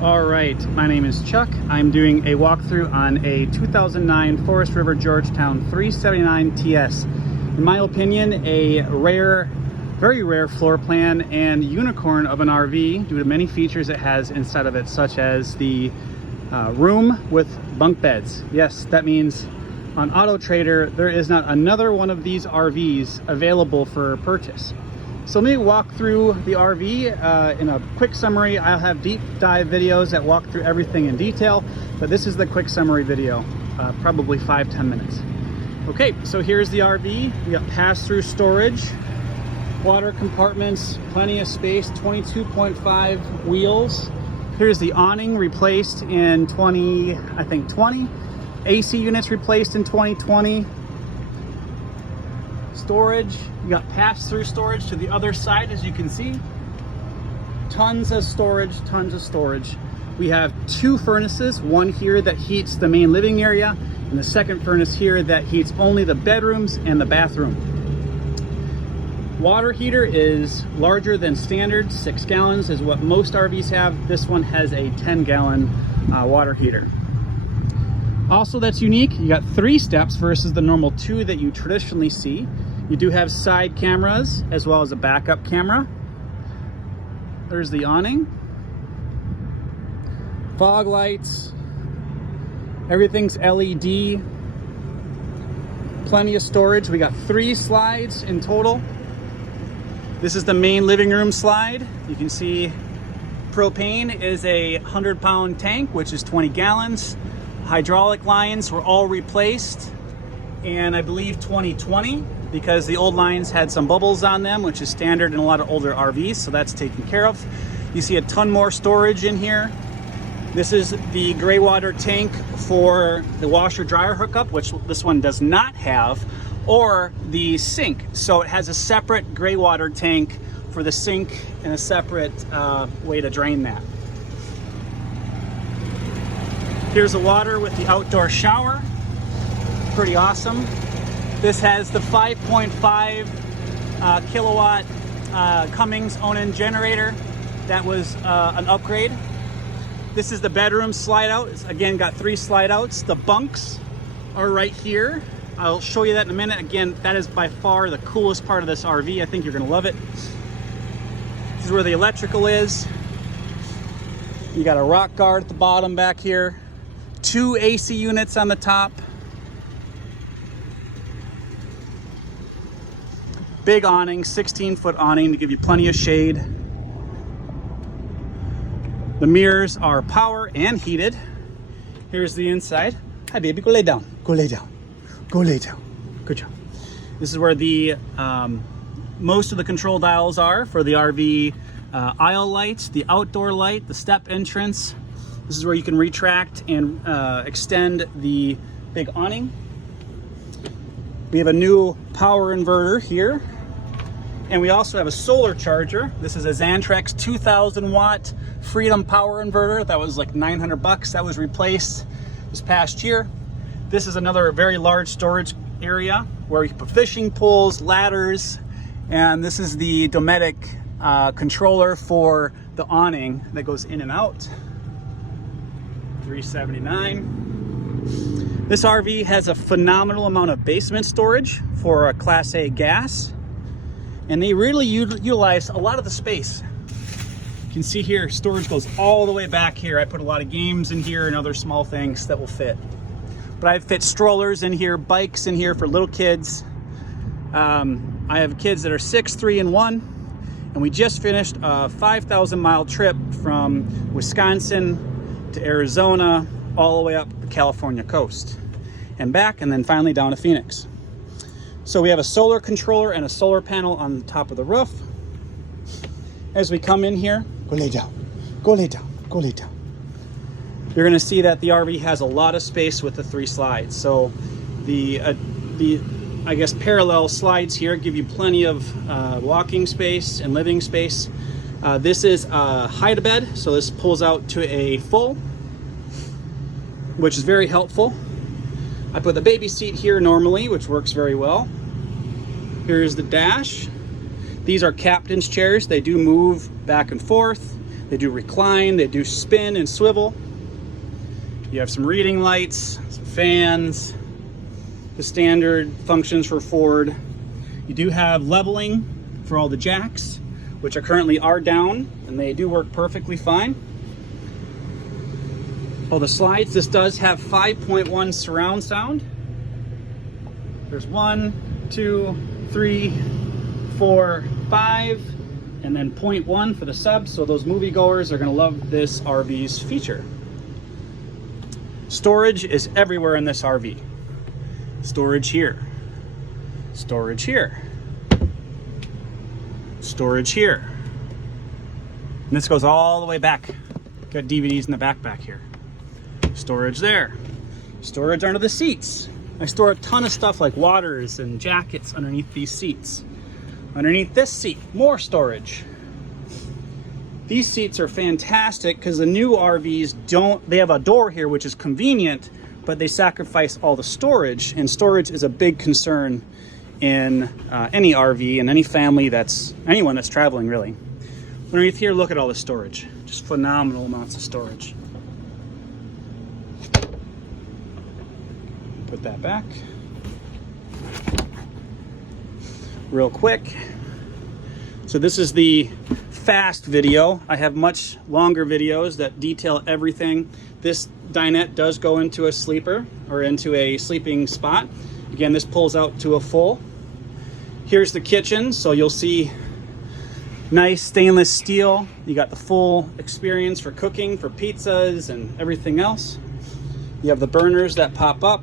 All right, my name is Chuck. I'm doing a walkthrough on a 2009 Forest River GeorgeTown 379TS. In my opinion, a rare, very rare floor plan and unicorn of an RV due to many features it has inside of it, such as the room with bunk beds. Yes, that means on Auto Trader, there is not another one of these RVs available for purchase. So let me walk through the RV in a quick summary. I'll have deep dive videos that walk through everything in detail, but this is the quick summary video, probably 5-10 minutes. Okay, so here's the RV. We got pass-through storage, water compartments, plenty of space, 22.5 wheels. Here's the awning replaced in 20, AC units replaced in 2020. Storage, you got pass-through storage to the other side, as you can see. Tons of storage, tons of storage. We have two furnaces, one here that heats the main living area, and the second furnace here that heats only the bedrooms and the bathroom. Water heater is larger than standard, 6 gallons is what most RVs have. This one has a 10-gallon water heater. Also, that's unique, you got 3 steps versus the normal 2 that you traditionally see. You do have side cameras as well as a backup camera. There's the awning. Fog lights. Everything's LED. Plenty of storage. We got 3 slides in total. This is the main living room slide. You can see propane is a 100-pound tank, which is 20 gallons. Hydraulic lines were all replaced in, I believe, 2020 because the old lines had some bubbles on them, which is standard in a lot of older RVs, so that's taken care of. You see a ton more storage in here. This is the gray water tank for the washer dryer hookup, which this one does not have, or the sink. So it has a separate gray water tank for the sink and a separate way to drain that. Here's the water with the outdoor shower. Pretty awesome. This has the 5.5 kilowatt Cummins Onan generator. That was an upgrade. This is the bedroom slide out. It's, again, got 3 slide outs. The bunks are right here. I'll show you that in a minute. Again, that is by far the coolest part of this RV. I think you're gonna love it. This is where the electrical is. You got a rock guard at the bottom back here. 2 AC units on the top. Big awning, 16-foot awning to give you plenty of shade. The mirrors are power and heated. Here's the inside. Hi baby, go lay down. Go lay down. Go lay down. Good job. This is where the most of the control dials are for the RV aisle lights, the outdoor light, the step entrance. This is where you can retract and extend the big awning. We have a new power inverter here. And we also have a solar charger. This is a Xantrex 2000 watt Freedom power inverter. That was like 900 bucks. That was replaced this past year. This is another very large storage area where you can put fishing poles, ladders, and this is the Dometic controller for the awning that goes in and out. 379. This RV has a phenomenal amount of basement storage for a Class A gas, and they really utilize a lot of the space. You can see here, storage goes all the way back here. I put a lot of games in here and other small things that will fit. But I've fit strollers in here, bikes in here for little kids. I have kids that are 6, 3, and 1, and we just finished a 5,000-mile trip from Wisconsin to Arizona, all the way up the California coast and back, and then finally down to Phoenix. So we have a solar controller and a solar panel on the top of the roof. As we come in here, go lay down, go lay down, go lay down. You're gonna see that the RV has a lot of space with the 3 slides. So the I guess parallel slides here give you plenty of walking space and living space. This is a hide-a-bed, so this pulls out to a full, which is very helpful. I put the baby seat here normally, which works very well. Here's the dash. These are captain's chairs. They do move back and forth. They do recline, they do spin and swivel. You have some reading lights, some fans, the standard functions for Ford. You do have leveling for all the jacks, which currently are down, and they do work perfectly fine. Oh, the slides, this does have 5.1 surround sound. There's 1, 2, 3, 4, 5, and then 0.1 for the sub, so those moviegoers are gonna love this RV's feature. Storage is everywhere in this RV. Storage here, storage here, storage here. And this goes all the way back. Got DVDs in the back here. Storage there. Storage under the seats. I store a ton of stuff like waters and jackets underneath these seats. Underneath this seat, more storage. These seats are fantastic because the new RVs they have a door here, which is convenient, but they sacrifice all the storage, and storage is a big concern in any RV and any family anyone that's traveling really. Underneath here, look at all the storage. Just phenomenal amounts of storage. Put that back. Real quick. So this is the fast video. I have much longer videos that detail everything. This dinette does go into a sleeper or into a sleeping spot. Again, this pulls out to a full. Here's the kitchen, so you'll see nice stainless steel. You got the full experience for cooking, for pizzas and everything else. You have the burners that pop up.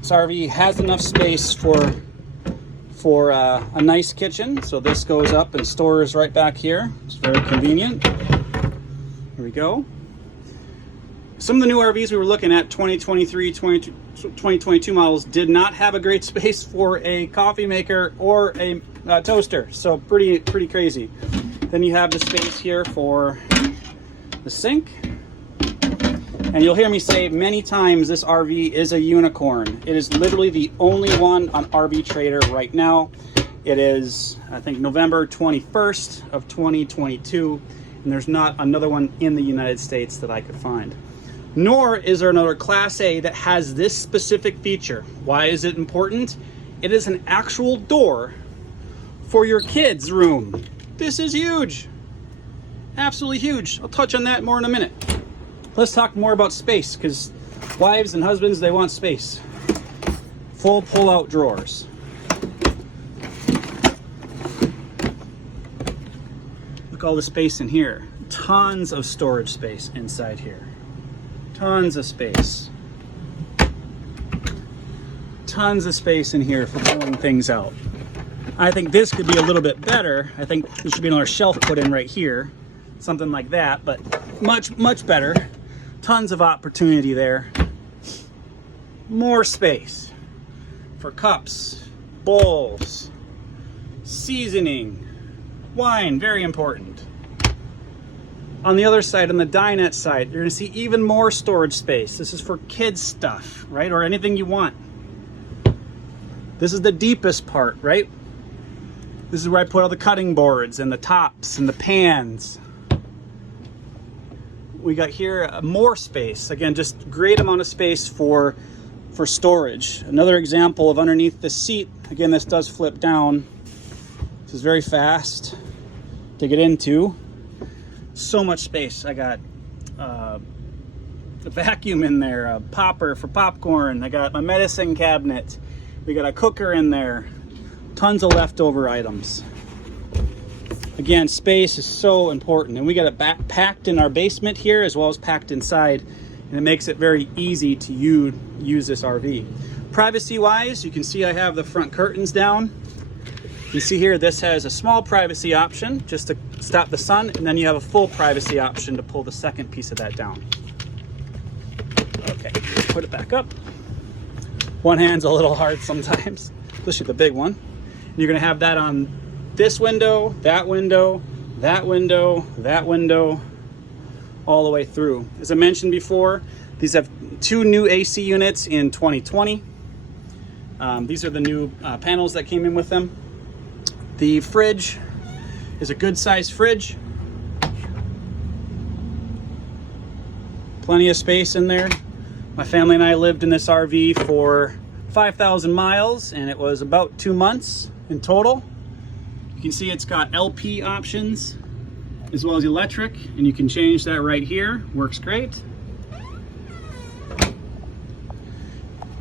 This RV has enough space for a nice kitchen, so this goes up and stores right back here. It's very convenient. Here we go. Some of the new RVs we were looking at, 2023, 2022 models, did not have a great space for a coffee maker or a toaster, so pretty crazy. Then you have the space here for the sink. And you'll hear me say many times this RV is a unicorn. It is literally the only one on RV Trader right now. It is, I think, November 21st of 2022, and there's not another one in the United States that I could find. Nor is there another Class A that has this specific feature. Why is it important? It is an actual door for your kids' room. This is huge. Absolutely huge. I'll touch on that more in a minute. Let's talk more about space, because wives and husbands, they want space. Full pull-out drawers. Look all the space in here. Tons of storage space inside here. Tons of space. Tons of space in here for pulling things out. I think this could be a little bit better. I think there should be another shelf put in right here. Something like that, but much better. Tons of opportunity there. More space for cups, bowls, seasoning, wine, very important. On the other side, on the dinette side, you're gonna see even more storage space. This is for kids stuff, right? Or anything you want. This is the deepest part, right? This is where I put all the cutting boards and the tops and the pans. We got here more space. Again, just great amount of space for storage. Another example of underneath the seat. Again, this does flip down. This is very fast to get into. So much space. I got a vacuum in there, a popper for popcorn. I got my medicine cabinet. We got a cooker in there. Tons of leftover items. Again, space is so important, and we got it packed in our basement here as well as packed inside, and it makes it very easy to use this RV. Privacy-wise, you can see I have the front curtains down. You see here, this has a small privacy option just to stop the sun, and then you have a full privacy option to pull the second piece of that down. Okay, put it back up. One hand's a little hard sometimes, especially the big one. And you're gonna have that on this window, that window, that window, that window, all the way through. As I mentioned before, these have 2 new AC units in 2020. These are the new panels that came in with them. The fridge is a good sized fridge. Plenty of space in there. My family and I lived in this RV for 5,000 miles, and it was about 2 months in total. You can see it's got LP options as well as electric, and you can change that right here. Works great.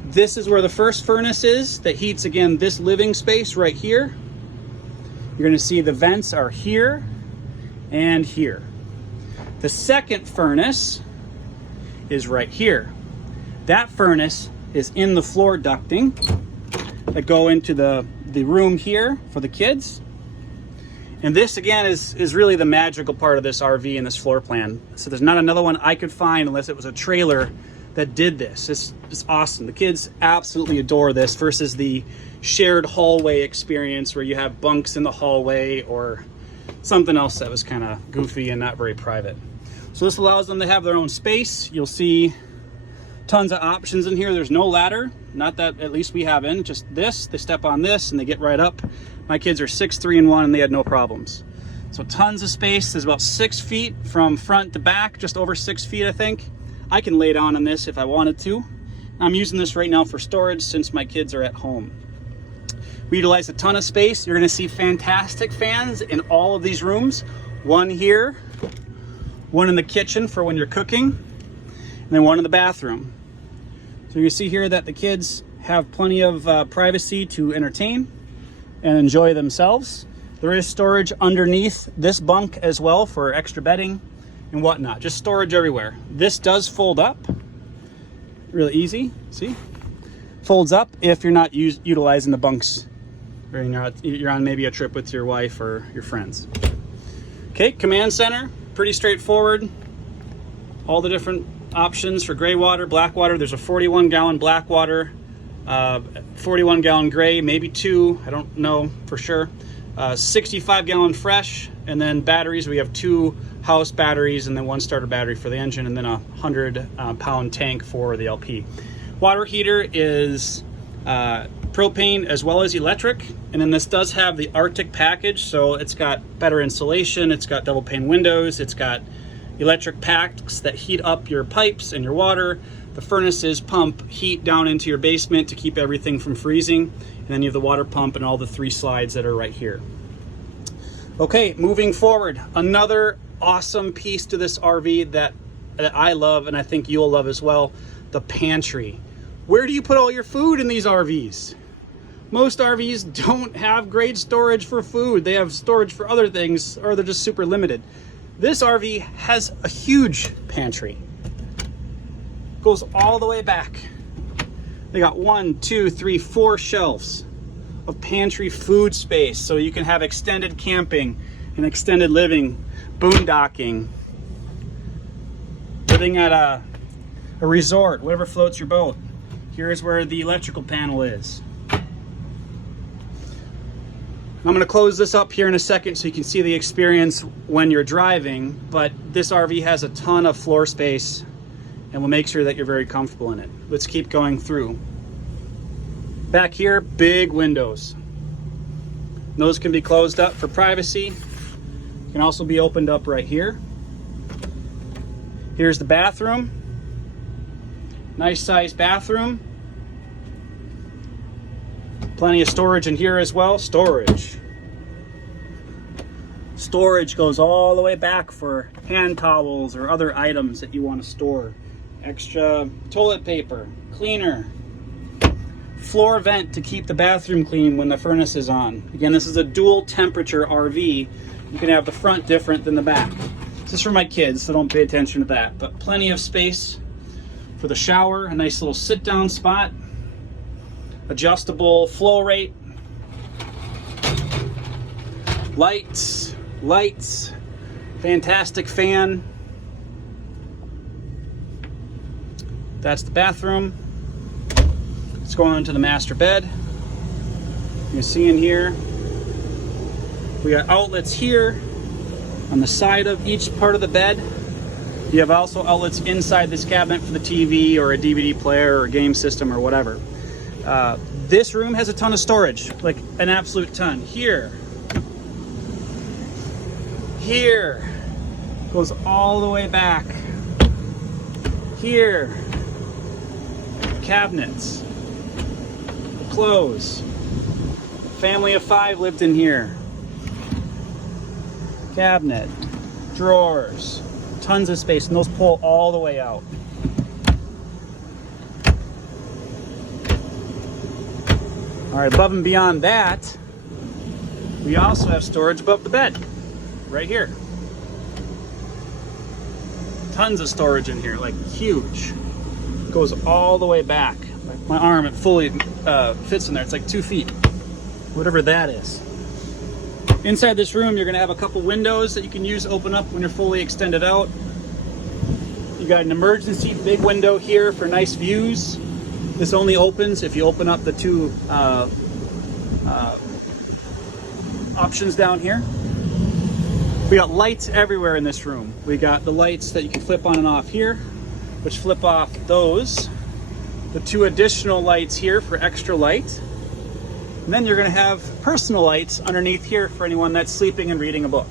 This is where the first furnace is that heats, again, this living space right here. You're gonna see the vents are here and here. The second furnace is right here. That furnace is in the floor ducting that go into the room here for the kids. And this again is really the magical part of this RV and this floor plan. So there's not another one I could find unless it was a trailer that did this. It's awesome. The kids absolutely adore this versus the shared hallway experience where you have bunks in the hallway or something else that was kind of goofy and not very private. So this allows them to have their own space. You'll see tons of options in here. There's no ladder, not that at least we have in, just this. They step on this and they get right up. My kids are 6, 3, and 1, and they had no problems. So tons of space. There's about 6 feet from front to back, just over 6 feet, I think. I can lay down on this if I wanted to. I'm using this right now for storage since my kids are at home. We utilize a ton of space. You're gonna see fantastic fans in all of these rooms. One here, one in the kitchen for when you're cooking, and then one in the bathroom. So you can see here that the kids have plenty of privacy to entertain and enjoy themselves. There is storage underneath this bunk as well for extra bedding and whatnot, just storage everywhere. This does fold up, really easy, see? Folds up if you're not utilizing the bunks or you're on maybe a trip with your wife or your friends. Okay, command center, pretty straightforward. All the different options for gray water, black water. There's a 41-gallon black water, 41-gallon gray, maybe 2, I don't know for sure. 65-gallon fresh, and then batteries. We have 2 house batteries and then 1 starter battery for the engine, and then a 100-pound tank for the LP. Water heater is propane as well as electric, and then this does have the Arctic package, so it's got better insulation, it's got double pane windows, it's got electric packs that heat up your pipes and your water. The furnaces pump heat down into your basement to keep everything from freezing, and then you have the water pump and all the 3 slides that are right here. Okay, moving forward, another awesome piece to this RV that I love and I think you'll love as well, the pantry. Where do you put all your food in these RVs? Most RVs don't have great storage for food. They have storage for other things, or they're just super limited. This RV has a huge pantry. Goes all the way back. They got 1, 2, 3, 4 shelves of pantry food space, so you can have extended camping and extended living, boondocking, living at a resort, whatever floats your boat. Here's where the electrical panel is. I'm going to close this up here in a second so you can see the experience when you're driving, but this RV has a ton of floor space and we'll make sure that you're very comfortable in it. Let's keep going through. Back here, big windows. Those can be closed up for privacy. Can also be opened up right here. Here's the bathroom. Nice sized bathroom. Plenty of storage in here as well. Storage goes all the way back for hand towels or other items that you want to store. Extra toilet paper, cleaner, floor vent to keep the bathroom clean when the furnace is on. Again, this is a dual temperature RV. You can have the front different than the back. This is for my kids, so don't pay attention to that. But plenty of space for the shower, a nice little sit down spot. Adjustable flow rate, lights, fantastic fan. That's the bathroom. Let's go on to the master bed. You can see in here, we got outlets here on the side of each part of the bed. You have also outlets inside this cabinet for the TV or a DVD player or a game system or whatever. This room has a ton of storage, like an absolute ton. Here, Here, goes all the way back. Here, cabinets, clothes. Family of 5 lived in here. Cabinet, drawers, tons of space, and those pull all the way out. All right, above and beyond that, we also have storage above the bed, right here. Tons of storage in here, like huge. Goes all the way back. My arm, it fully fits in there. It's like 2 feet, whatever that is. Inside this room, you're gonna have a couple windows that you can use to open up when you're fully extended out. You got an emergency big window here for nice views. This only opens if you open up the 2 options down here. We got lights everywhere in this room. We got the lights that you can flip on and off here, which flip off those. The 2 additional lights here for extra light. And then you're gonna have personal lights underneath here for anyone that's sleeping and reading a book.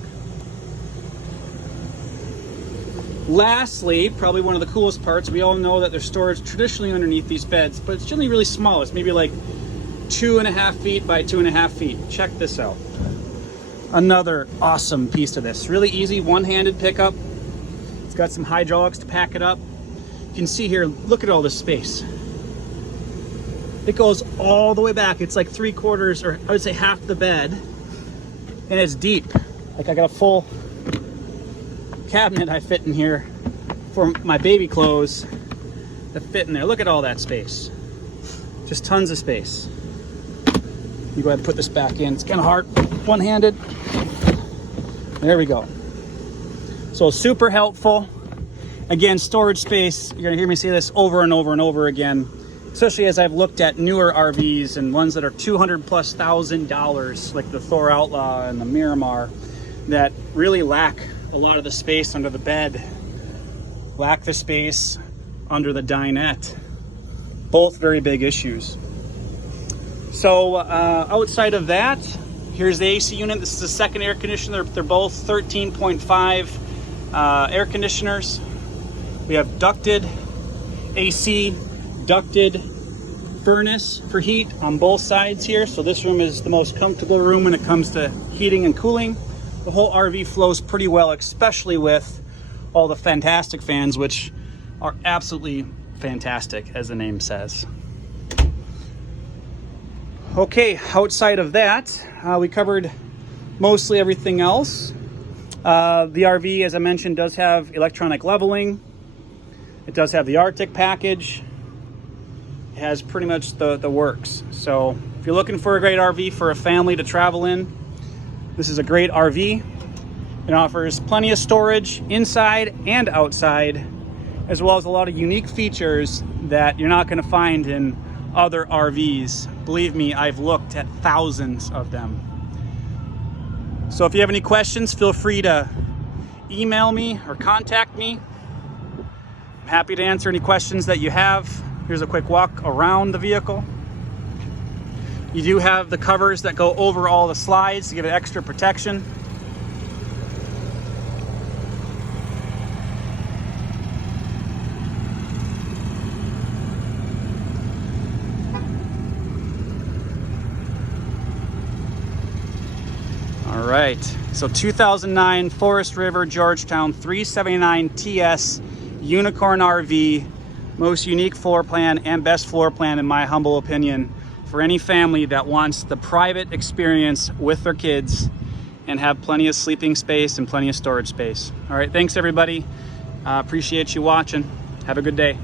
Lastly, probably one of the coolest parts, we all know that there's storage traditionally underneath these beds, but it's generally really small. It's maybe like 2.5 feet by 2.5 feet. Check this out. Another awesome piece of this. Really easy one-handed pickup. It's got some hydraulics to pack it up. You can see here, look at all this space. It goes all the way back. It's like 3/4, or I would say half the bed, and it's deep. Like I got a full cabinet I fit in here for my baby clothes that fit in there. Look at all that space. Just tons of space. You go ahead and put this back in. It's kind of hard, one-handed. There we go. So super helpful. Again, storage space. You're gonna hear me say this over and over and over again, especially as I've looked at newer RVs and ones that are $200,000+, like the Thor Outlaw and the Miramar, that really lack a lot of the space under the bed, lack the space under the dinette. Both very big issues. So outside of that, here's the AC unit. This is the second air conditioner. They're both 13.5 air conditioners. We have ducted AC, ducted furnace for heat on both sides here. So this room is the most comfortable room when it comes to heating and cooling. The whole RV flows pretty well, especially with all the fantastic fans, which are absolutely fantastic, as the name says. Okay, outside of that, we covered mostly everything else. The RV, as I mentioned, does have electronic leveling. It does have the Arctic package. It has pretty much the works. So if you're looking for a great RV for a family to travel in, this is a great RV. It offers plenty of storage inside and outside, as well as a lot of unique features that you're not going to find in other RVs. Believe me, I've looked at thousands of them. So if you have any questions, feel free to email me or contact me. I'm happy to answer any questions that you have. Here's a quick walk around the vehicle. You do have the covers that go over all the slides to give it extra protection. All right, so 2009 Forest River GeorgeTown 379TS Unicorn RV, most unique floor plan and best floor plan in my humble opinion for any family that wants the private experience with their kids and have plenty of sleeping space and plenty of storage space. All right, thanks everybody. Appreciate you watching. Have a good day.